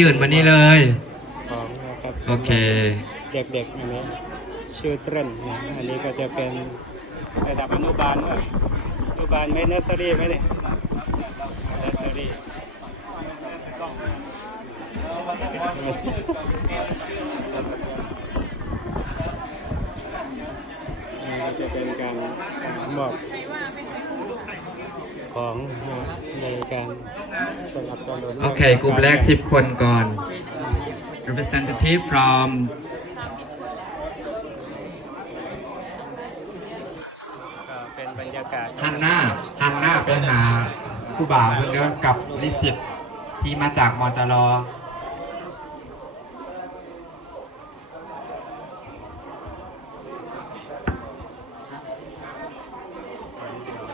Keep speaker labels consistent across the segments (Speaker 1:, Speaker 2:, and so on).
Speaker 1: ยืนมานี่เลย
Speaker 2: ของนะครับ
Speaker 1: โอเค
Speaker 2: เด็กๆอันนี้ชื่อเทรนนะอันนี้ก็จะเป็นระดับอนุบาลว่าอนุบาลไหม่เนอร์เซอรี่ไหมเนี่ยเนอร์เซอรี่นี่ก็จะเป็นการมอบ ของในการสนับสนุน
Speaker 1: โอเคกลุ่มแรก 10 คนก่อน representative from
Speaker 2: ก็เป็นบรรยากาศ
Speaker 1: ฮันน่าฮันน่าไปหาผู้บ่าวเพื่อนเดียวกับนิสิตที่มาจากมจร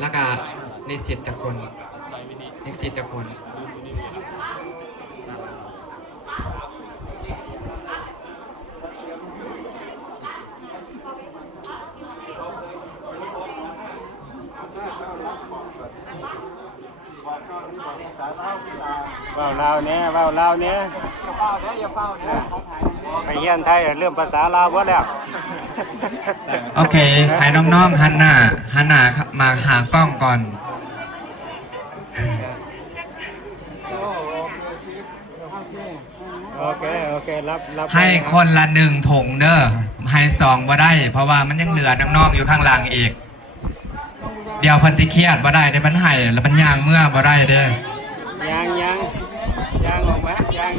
Speaker 1: แล้วก็ นิสิตจากคนนิสิตจากคน
Speaker 2: ว่าวลาวเนี้ยว่าวลาวเนี้ยไปเยี่ยนไทยเรื่องภาษาลาวหมดแล้ว
Speaker 1: โอเคให้น้องๆฮันน่าฮันน่ามาหากล้องก่อน
Speaker 2: โอเค โอเค รับ รับ
Speaker 1: ให้คนละหนึ่งถุงเด้อให้สองบ่ได้ เพราะว่ามันยังเหลือน้องๆอยู่ข้างหลังอีก เดี๋ยวเพันสิเครียดบ่ได้ได้มันให้แล้วมันยางเมื่อบ่ได้เด้อ
Speaker 2: ยังยังยังออกมายัง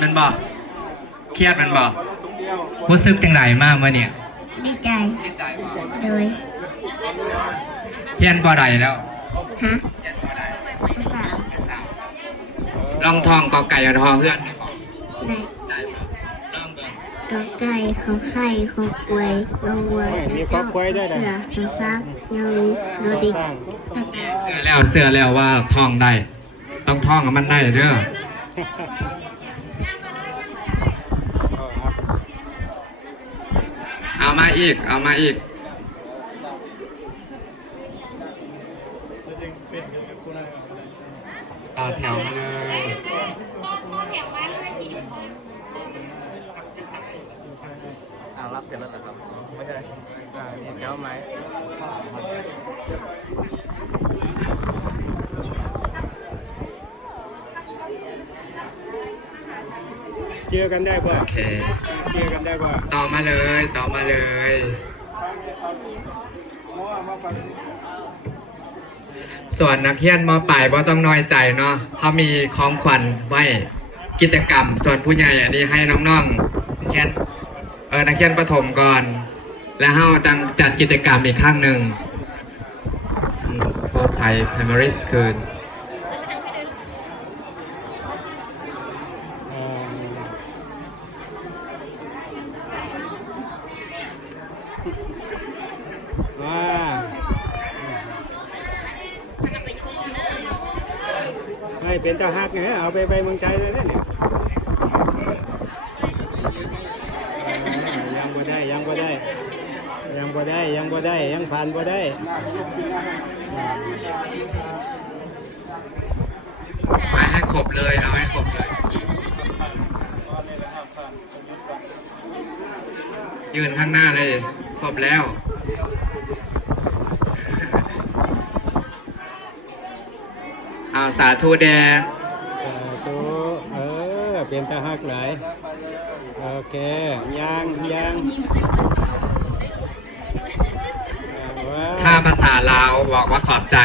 Speaker 1: มันบ่เครียดมันบ่รู้สึกจังไดมากมื่อเนี่ย
Speaker 3: ดีใจโดย
Speaker 1: เพียนบ่ได้แล้ว
Speaker 3: ฮะ ภาษา
Speaker 1: ลองทองกอไก่ทอเพื่อน
Speaker 3: ใน
Speaker 1: ได้บ่ลองเบิ่ง
Speaker 3: กอไก่ของไข่ของกล้วยงอวัว
Speaker 2: มีครอบครัวด้วยนะ
Speaker 3: เสือสซักยังมีโร
Speaker 2: สร้าง
Speaker 3: ดิ
Speaker 2: สร้าง
Speaker 1: เสื้อแล้วเสื้อแล้วว่าทองได้ ต้องทองกับมันได้เด้อ
Speaker 2: เอาครับ
Speaker 1: เอามาอีก เอามาอีก อแถวมาเลย
Speaker 2: อ่ารับเสร็จแล้วเหรอครับ ไม่ใช่อ่านี่แก้วไหมเจอกันได้ป่ะ
Speaker 1: โอเค
Speaker 2: เจอกันได้ป่ะ
Speaker 1: ต่อมาเลย ต่อมาเลย ส่วนนักเรียนมปลายบ่ต้องน้อยใจเนาะเขามีของขวัญไว้กิจกรรม ส่วนผู้ใหญ่อันนี้ให้น้องๆเรียนเออนักเรียนประถมก่อน แล้วเฮาจังจัดกิจกรรมอีกครั้งหนึ่งพอใส่ primary school
Speaker 2: เป็นตาหักไงเอาไปไปเมืองไทยเลยนะเนี่ยยังบ่ได้ยังบ่ได้ ยังบ่ได้ยังบ่ได้ยังผ่านบ่ได้
Speaker 1: ไปให้ครบเลยเอาให้ครบเลย ยืนข้างหน้าเลยครบแล้ว เอา สาธุแด
Speaker 2: สาธุเออเป็นตาหักหลายโอเคยังยังว้าว
Speaker 1: ถ้าภาษาลาวบอกว่าขอบใจ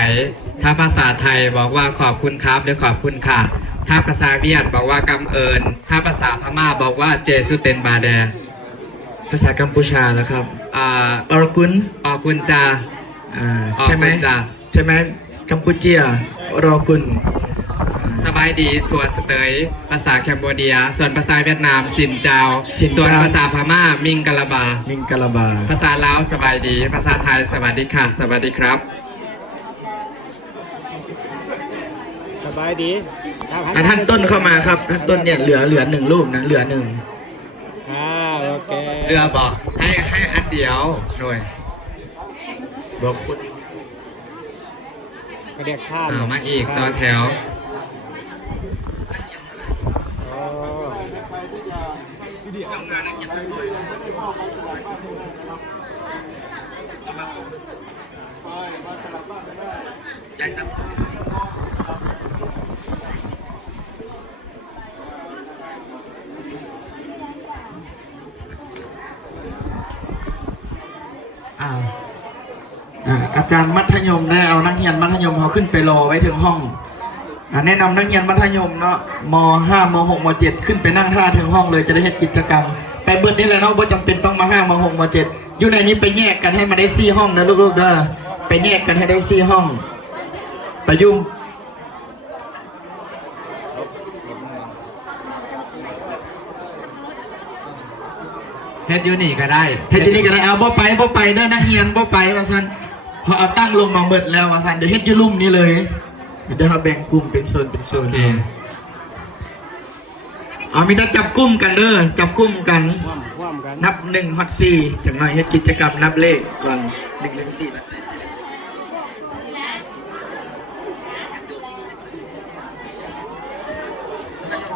Speaker 1: ถ้าภาษาไทยบอกว่าขอบคุณครับหรือขอบคุณค่ะ ถ้าภาษาเวียดบอกว่ากำเอิญ ถ้าภาษาพม่าบอกว่าเจสุเตนบาแด
Speaker 4: ภาษากัมพูชาแล้วครับ
Speaker 1: อ่า
Speaker 4: อรกุน
Speaker 1: ออกุญจา
Speaker 4: อ่า
Speaker 1: ออ
Speaker 4: ใช่ไหม
Speaker 1: กุญจา
Speaker 4: ใช่ไหมกัมพูเจีย รอกุน
Speaker 1: สบายดีส่วนสเตยภาษาแคมโบเดีย ส่วนภาษาเวียดนามสินเจา
Speaker 4: สินเจ้า
Speaker 1: ส่วนภาษาพม่ามิงกะลาบา
Speaker 4: มิงกะลาบา
Speaker 1: ภาษาลาวสบายดี ภาษาไทยสวัสดีค่ะ สวัสดีครับ
Speaker 2: สบายดีครับ
Speaker 4: อะท่านต้นเข้ามาครับท่านต้นเนี่ยเหลือเหลือหนึ่งรูปนะเหลือหนึ่ง
Speaker 2: อ่าโอเค
Speaker 1: เรือบอกให้ให้อันเดียวหน่วย
Speaker 4: บอกคุณ ก็
Speaker 2: เรียกข้าม
Speaker 1: เอมาอีกต่อแถว
Speaker 2: โอ้
Speaker 4: ใหญ่ครับ จารย์มัธยมได้เอานักเรียนมัธยมเขาขึ้นไปรอไว้ถึงห้องอ่าแนะนำนักเรียนมัธยมเนาะม .5 ม .6 ม .7 ขึ้นไปนั่งท่าถึงห้องเลยจะได้เห็นกิจกรรม ไปเบิดนี่แหละเนาะบ่จำเป็นต้องมา5ม .6 ม .7 อยู่ในนี้ไปแยกกันให้มันได้4ห้องนะลูกๆเด้อไปแยกกันให้ได้4ห้องไปยุ่ง
Speaker 1: เฮ็ดอยูนี่ก็ได้
Speaker 4: เฮ็ดอยู่นี่ก็ได้เอาบ่ไปบ่ไปเด้อนักเรียนบ่ไปว่าซั่นเพอเอาตั้งลงมาหมดแล้วว่าซั่นเดี๋ยวเฮ็ดอยู่ลุ่มนี้เลยเดี๋ยวเราแบ่งกลุ่มเป็นโซนเป็นโซ
Speaker 1: โอนเค
Speaker 4: เอามีแต่จับกลุ่มกันเด้อจับกลุ่มกัน
Speaker 2: ว่ำว่ำกัน
Speaker 4: นับหนึ่งฮอตสี่จากหน่อยเฮ็ดกิจกรรมนับเลขก่อนหนึ่งถึงสี่นะ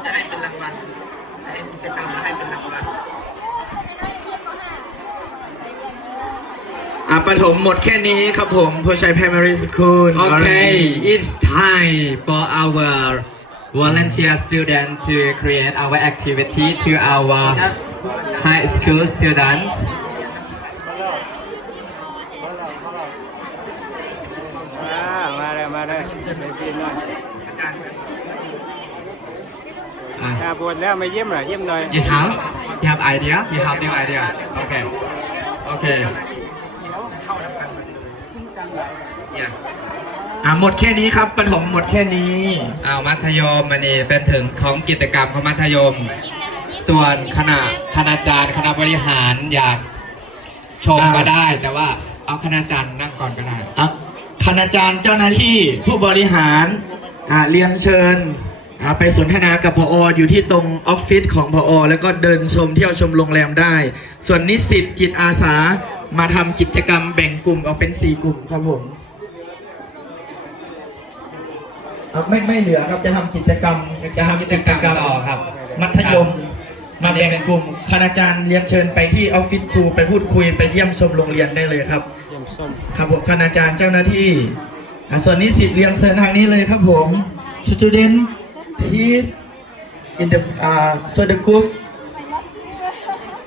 Speaker 4: จะให้เป็นรางวัลให้กิจกรรมให้เป็นรางวัล อะประถมหมดแค่นี้ครับผมโพชัย Primary School
Speaker 1: โอเค it's time for our volunteer student to create our activity to our high school students
Speaker 2: อ่ามาเลยมาเลยไปกินหน่อย
Speaker 1: อะ
Speaker 2: อ่าปวดแล้วไม่เยี่ยมเหรอเยี่ยมหน่อย
Speaker 1: You have you have idea you have new idea okay okay yeah
Speaker 4: อะหมดแค่นี้ครับประถมหมดแค่นี้
Speaker 1: เอามัธยมมันนี่เป็นถึงของกิจกรรมของมัธยม ส่วนคณะคณาจารย์คณะบริหารอยากชม
Speaker 4: อ่า
Speaker 1: ก็ได้ แต่ว่าเอาคณาจารย์นั่งก่อนก็ได้
Speaker 4: อะคณาจารย์เจ้าหน้าที่ผู้บริหารอะเรียนเชิญอะไปสนทนากับพออยู่ที่ตรงออฟฟิศของพอแล้วก็เดินชมเที่ยวชมโรงแรมได้ ส่วนนิสิตจิตอาสา มาทำกิจกรรมแบ่งกลุ่มออกเป็น 4 กลุ่มครับผมอะไม่ไม่เหลือครับจะทำกิจกรรมจะทำกิจกรรม
Speaker 1: ต่อครับ
Speaker 4: มัธยม มาแบ่งกลุ่มคณาจารย์เรียนเชิญไปที่ออฟฟิศครูไปพูดคุยไปเยี่ยมชมโรงเรียนได้เลยครับ
Speaker 2: เยี่ยมส้ม
Speaker 4: ครับผมคณาจารย์เจ้าหน้าที่อะส่วนนิสิตเรียนเชิญทางนี้เลยครับผม student please in the อ่า so the group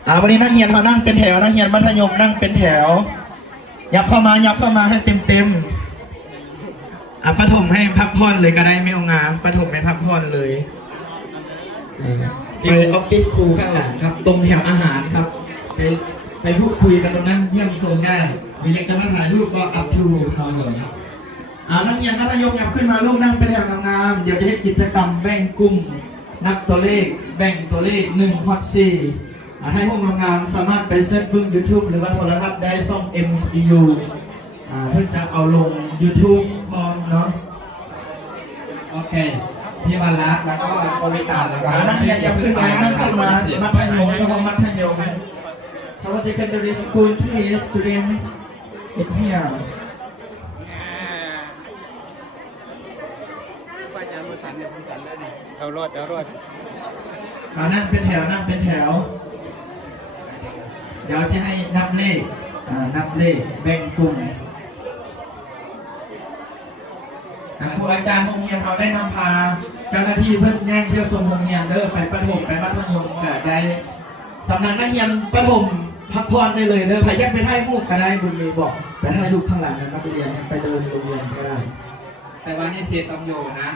Speaker 4: อ่าวันนี้นักเรียนเขานั่งเป็นแถวนักเรียนมัธยมนั่งเป็นแถว ยับเข้ามายับเข้ามาให้เต็มเต็มๆอะประถมให้พักผ่อนเลยก็ได้ไม่เอางามประถมให้พักผ่อนเลยไปออฟฟิศครูข้างหลังครับ ตรงแถวอาหารครับ ไปไปพูดคุยกันตรงนั้นเยี่ยมชมได้หรืออยากจะมาถ่ายรูปก็ up to เขาเลยครับอ่านักเรียนมัธยมอยากขึ้นมาลูกนั่งเป็นแถวงามๆเดี๋ยวจะให้กิจกรรมแบ่งกลุ่มนับตัวเลขแบ่งตัวเลข1ฮอต4อ่า ให้พวกงามๆสามารถไปเซิร์ชเบิ่ง YouTube หรือว่าโทรทัศน์ได้ช่อง MCU อ่าเพื่อจะเอาลง YouTube พร้อมเนาะ
Speaker 1: โอเคพี่วันรักแล้วก็โควิตาแล้วก็
Speaker 4: อ่านักเรียนอยากขึ้นมานั่งขึ้นมามัธยมสมมัธยมไหมสวัสดี secondary school please student it here
Speaker 2: เอารอดเอารอด
Speaker 4: อ่านั่งเป็นแถวนั่งเป็นแถว เดี๋ยวจะให้นับเลขอ่นับเลขแบ่งกลุ่มครูอาจารย์โรงเรียนเขาได้นำพา เจ้าหน้าที่เพื่อนแย่งเที่ยวชมโรงเรียนเด้อไปประถมไปมัธยมก็ได้สำนักนักเรียนประถมพักผ่อนได้เลยเด้อใครอยากไปถ่ายรูปก็ได้บุญมีบอกไปถ่ายรูปข้างหลังนะนักเรียนไปเดินโรงเรียนก็ได้
Speaker 1: แต่ว่านี่เสียต้องอยู่นะ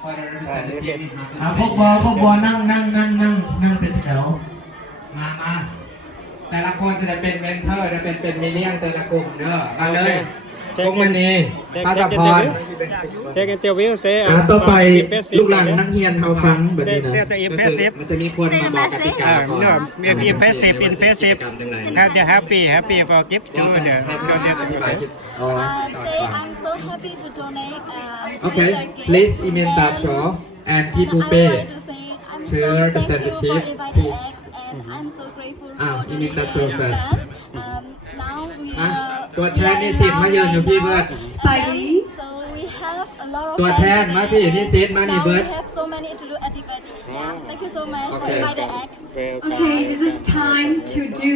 Speaker 1: พอเราได้ใส่เทียน
Speaker 4: อ่าพวกบอพวกบอนั่งนั่งนั่งนั่งนั่งเป็นแถว
Speaker 1: มามา แต่ละคนจะได้เป็นเมนเทอร์จะเป็นเป็นมิเลียนแต่ละกลุ่มเด้อมาเลยพวกมันนี่ป้าสะพร
Speaker 2: เทคเตอร์วิวเซ่
Speaker 4: อ่าต่อไปลูกหลานนักเรียนเขาฟังแบบ
Speaker 2: เซ่
Speaker 4: นี้
Speaker 2: เซ่
Speaker 4: นะ
Speaker 2: ตัวอิม
Speaker 1: ก็
Speaker 2: เพรส
Speaker 1: คื
Speaker 2: ซีฟ
Speaker 1: มันจะมีคนมาบอกกติกา
Speaker 2: อ่า
Speaker 1: ก่อน
Speaker 2: เนอะมีมี impressive impressive have the happy happy for gift to the the the
Speaker 1: Oh,
Speaker 5: Uh, say I'm so happy to donate. Uh,
Speaker 1: Okay,
Speaker 5: the gift
Speaker 1: please email
Speaker 5: and-
Speaker 1: that show and
Speaker 5: and
Speaker 1: people
Speaker 5: I
Speaker 1: pay.
Speaker 5: want to say I'm
Speaker 1: to
Speaker 5: so
Speaker 1: your
Speaker 5: thankful
Speaker 1: representative,
Speaker 5: for inviting
Speaker 1: please.
Speaker 5: us and I'm so grateful
Speaker 1: Ah,
Speaker 5: for
Speaker 1: email that
Speaker 5: donating
Speaker 1: show first.
Speaker 5: us. Um, now we
Speaker 1: อ่ะ
Speaker 5: are
Speaker 1: ตัวแทนนิสิตมายืนอยู่พี่เบิร์ด
Speaker 5: Spidey. So we have a lot of
Speaker 1: ตัวแทน
Speaker 5: fun
Speaker 1: มา
Speaker 5: today.
Speaker 1: พี่นิสิตมานี่
Speaker 5: Now
Speaker 1: เบิร์ด
Speaker 5: we have so many to do activity. Yeah, thank you so much for
Speaker 1: Okay.
Speaker 5: inviting X.
Speaker 6: Okay, this is time to do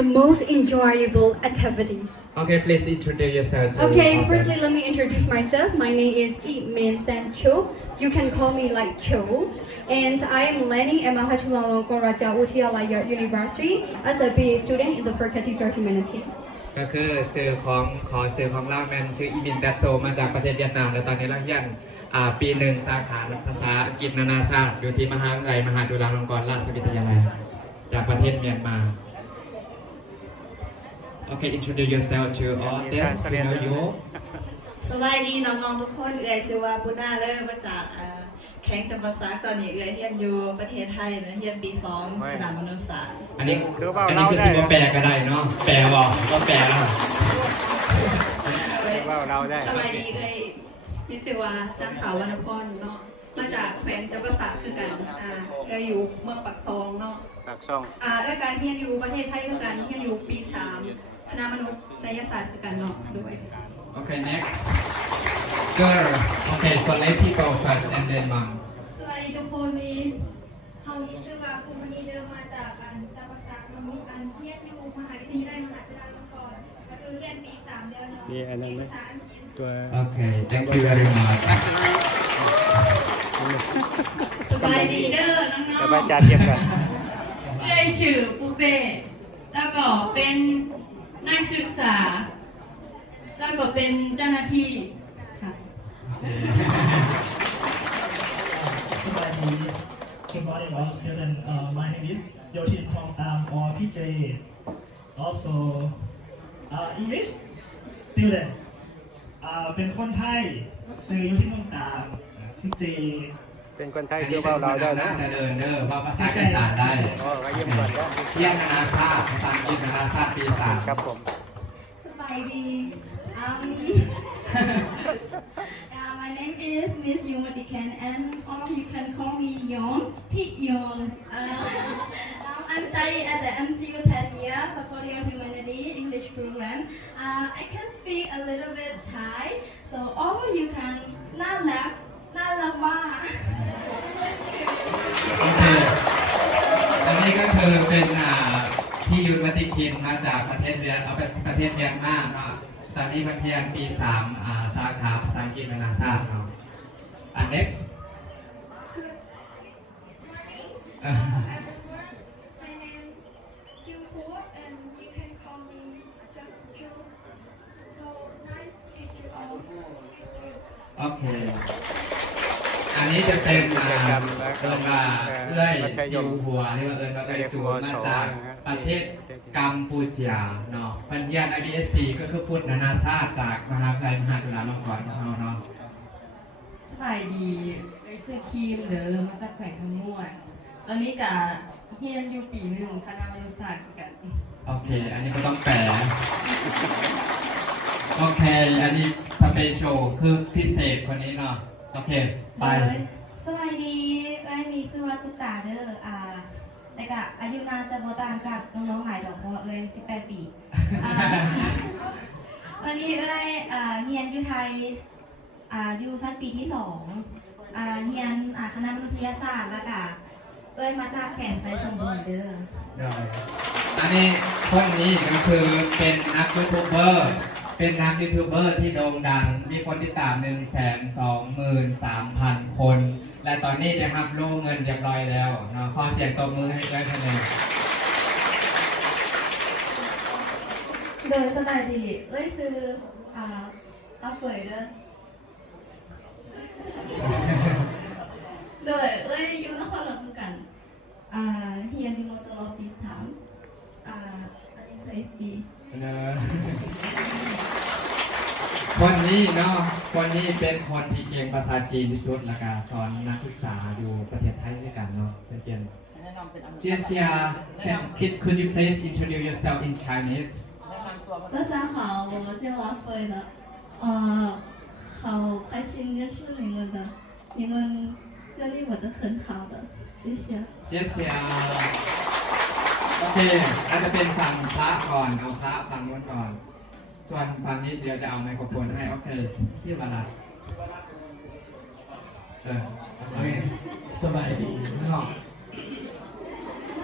Speaker 6: the most enjoyable activities.
Speaker 1: Okay please introduce yourself to
Speaker 6: Okay,
Speaker 1: all
Speaker 6: firstly, let me introduce myself. My name is Imin Tan Cho. You can call me like Cho. And I am learning at Mahachulalongkorn Raja Uthialaya University as a BA student in the Faculty of Humanity.
Speaker 1: ก็คือสื่อของขอสื่อของเราแมนชื่ออีมินแดโซมาจากประเทศเวียดนามและตอนนี้เราเรียนอ่าปีหนึ่งสาขาภาษาอังกฤษนานาชาติอยู่ที่มหาวิทยาลัยมหาจุฬาลงกรณราชวิทยาลัยจากประเทศเมียนมา Okay introduce yourself to audience to know you
Speaker 7: สบายดีน้องๆทุกคนเอ่ยซิวาบุญนาเริ่มมาจากเอ่อ แข้งจำปาสักตอนนี้เอ่ยเฮียนอยู่ประเทศไทยนะเฮียนปีสองคณะมนุษยศาสตร์
Speaker 1: อันนี้
Speaker 2: คือว่า
Speaker 1: อันนี้คือ
Speaker 2: เราได้
Speaker 1: ที่ว่าแปลก็ได้เนาะแปลบอกก็แปลแล้ว
Speaker 2: ว่าเราได้
Speaker 6: สวัสดีเอ้ยนิสิวานางสาววรรณพรเนาะมาจากแขวงจำปาสักคือกันอ่าเอ้ยอยู่เมืองปักซองเนาะ
Speaker 2: ปากช่อง
Speaker 6: อ่าเอ้ยการเรียนอยู่ประเทศไทยคือกันเรียนอยู่ปีสามคณะมนุษยศาสตร์คือกันเนาะด้วย
Speaker 1: Okay next girl Okay so let people first and then mom
Speaker 8: สวัสดีทุกคนมีเฮามีชื่อว่าคุณมณีเดิมมาจากอันจักรศักดิ์มนุษย์อันเทียนอยู่มหาวิทยาลัยมหาจุฬาลงกรณ์ก็คือเรียนปีสามเดือนเนาะ
Speaker 2: มีอันนั้นไหม
Speaker 8: ภาษาอังกฤษ
Speaker 2: ตัว
Speaker 1: Okay thank you very much
Speaker 9: สบายดีเด้อน้
Speaker 2: เดี๋
Speaker 9: อ
Speaker 2: ยวไป
Speaker 9: ง
Speaker 2: จานเทียบกัน
Speaker 9: ๆเอ้ยชื่อปูเป้แล้วก็เป็นนักศึกษา แล้วก็เป็นเจ้าหน้าที่ค่ะสวัสดี
Speaker 10: Good morning, all students. Uh, my name is Yotin Tong Tam or PJ. Also, uh, English student. อ่าเป็นคนไทยซื้ออยู่ที่เมืองตามชื่อเจ
Speaker 2: เป็นคนไทย
Speaker 1: อัน
Speaker 2: คื
Speaker 1: นี้
Speaker 2: อ
Speaker 1: เป็
Speaker 2: ว่าเราได้
Speaker 1: นา
Speaker 2: นะ
Speaker 1: เจริญเด้อว่าภาษาอีสานได้
Speaker 2: อ๋อก็เยี่ยมก่อนก็
Speaker 1: เรียนนานาภาษาอังกฤษนานาปีสาม
Speaker 2: ครับผม
Speaker 8: สบายดี um uh, my name is Miss Yuma Dikan and all you can call me Yon Pit Yon uh, um, I'm studying at the MCU third year Faculty of Humanity English program uh, I can speak a little bit Thai so all you can น่ารักน่ารักมาก
Speaker 1: โอเคอันนี้ก็คือเป็นอ่าที่ยูมาติคินมาจากประเทศเวียดเอาเป็นประเทศเมียนมาเนา ตอนนี้มันเรียนปีสามอ่าสาขาภาษาอังกฤษนานาชาติเนาะอัน next
Speaker 8: Uh,
Speaker 1: นี้จะเป็นอ่าเอินว่าเอื้อยจิวหัวนี่ว่าเอินว่าเอื้อยจูมาจากประเทศกัมพูชาเนาะพันเทียน IBSC ก็คือพุทธนานาชาติจากมหาวิทยาลัยมหาจุฬาลงกรณ์เราเนาะ
Speaker 7: สบายดีเอ้ยซื้อครีมเด้อมาจากแขวงขมวดตอนนี้กับเฮียนอยู่ปีหนึ่งคณะมนุษยศาสตร์กัน
Speaker 1: โอเค อันนี้ก็ต้องแปลโอเค อันนี้สเปเชียลคือพิเศษคนนี้เนาะ โอเค ไป
Speaker 8: เลยสวัสดีเอ้ยมีชื่อว่าตุ๊กตาเด้ออ่าแต่กะอายุน่าจะบ่ต่างจากน้องๆหลายดอกเพราะว่าเอ้ย18 ปีอ่าวันนี้เอ้ยอ่าเรียนอยู่ไทยอ่าอยู่ชั้นปีที่สองอ่าเรียนอ่าคณะมนุษยศาสตร์แล้วก็เอ้ยมาจากแขวงไซสมบูรณ์เด้อ
Speaker 1: อันนี้คนนี้ก็คือเป็นนักยูทูบเบอร์ เป็นนักยูทูบเบอร์ที่โด่งดัง มีคนติดตาม1นึ่งแสนสองหมื่นสามพันคน และตอนนี้ได้รับโล่เงินเรียบร้อยแล้วเนาะขอเสียงตบมือให้ด้วยคะแนน
Speaker 8: โดยสบายดี เอ้ยซื้ออ่าอาเฟยเด้อโดยเอ้ยอยู่นครหลวงคือกัน อ่าเฮียนอยู่มจรปีสามอ่าอายุสิบปี
Speaker 1: เนอะ คนนี้เนาะ คนนี้เป็นคนที่เก่งภาษาจีนที่สุดและก็สอนนักศึกษาอยู่ประเทศไทยด้วยกันเนาะเป็นเปลี่ยนเชียเชีย can could could you please introduce yourself in Chinese
Speaker 8: 大家好，我叫阿飞的，呃，好开心认识你们的，你们热力我的很好的，谢谢。
Speaker 1: เชียเชียโอเคอาจจะเป็นฝั่งพระก่อน เอาพระฝั่งนู้นก่อน ส่วนตอนนี้เดี๋ยวจะเอาไมโครโฟนให้โอเคพี่บาลัดเออโอเค
Speaker 4: สบายดีเนาะ